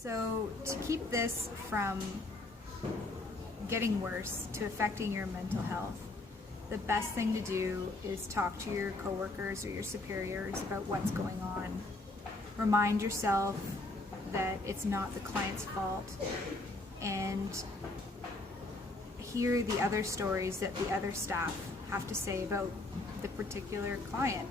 So to keep this from getting worse to affecting your mental health, the best thing to do is talk to your coworkers or your superiors about what's going on. Remind yourself that it's not the client's fault, and hear the other stories that the other staff have to say about the particular client.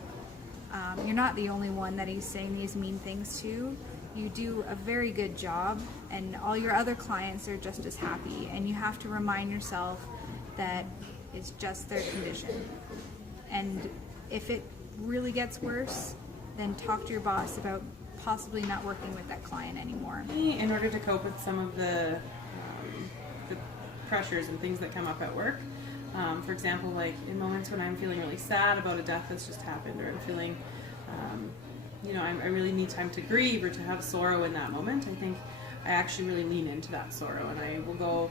You're not the only one that he's saying these mean things to. You do a very good job, and all your other clients are just as happy, and you have to remind yourself that it's just their condition. And if it really gets worse, then talk to your boss about possibly not working with that client anymore. In order to cope with some of the pressures and things that come up at work, for example, like in moments when I'm feeling really sad about a death that's just happened, or I'm feeling I really need time to grieve or to have sorrow in that moment, I think I actually really lean into that sorrow, and I will go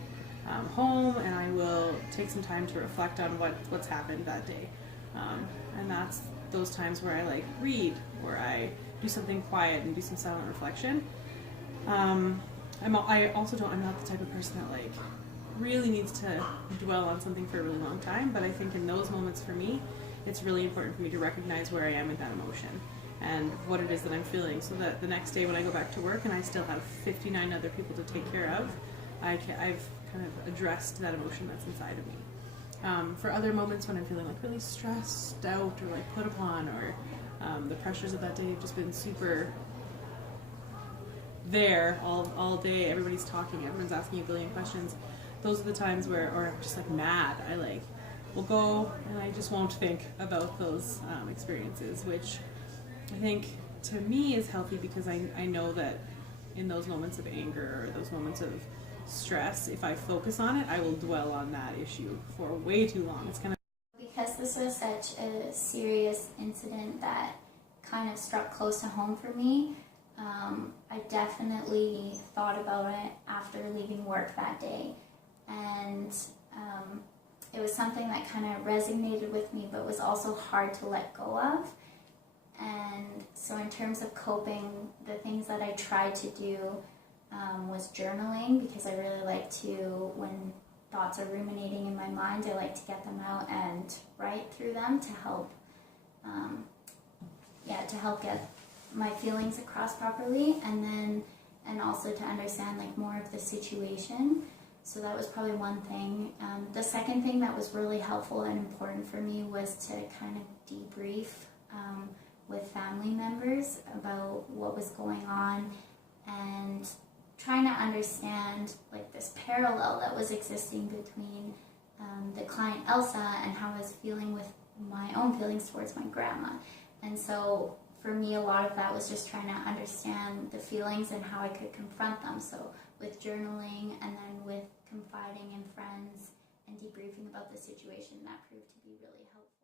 home and I will take some time to reflect on what's happened that day. And that's those times where I read, or I do something quiet and do some silent reflection. I'm not the type of person that really needs to dwell on something for a really long time, but I think in those moments for me, it's really important for me to recognize where I am with that emotion and what it is that I'm feeling, so that the next day when I go back to work and I still have 59 other people to take care of, I've kind of addressed that emotion that's inside of me. For other moments when I'm feeling really stressed out or put upon, or the pressures of that day have just been super there all day, everybody's talking, everyone's asking you a billion questions, those are the times where, or I'm just mad, I will go and I just won't think about those experiences, which I think to me is healthy, because I know that in those moments of anger or those moments of stress, if I focus on it, I will dwell on that issue for way too long. It's because this was such a serious incident that kind of struck close to home for me. I definitely thought about it after leaving work that day, and it was something that kind of resonated with me, but was also hard to let go of. And so in terms of coping, the things that I tried to do was journaling, because I really like to, when thoughts are ruminating in my mind, I like to get them out and write through them to help get my feelings across properly, and also to understand more of the situation. So that was probably one thing. The second thing that was really helpful and important for me was to kind of debrief with family members about what was going on, and trying to understand this parallel that was existing between the client Elsa and how I was feeling with my own feelings towards my grandma. And so for me, a lot of that was just trying to understand the feelings and how I could confront them. So with journaling, and then with confiding in friends and debriefing about the situation, that proved to be really helpful.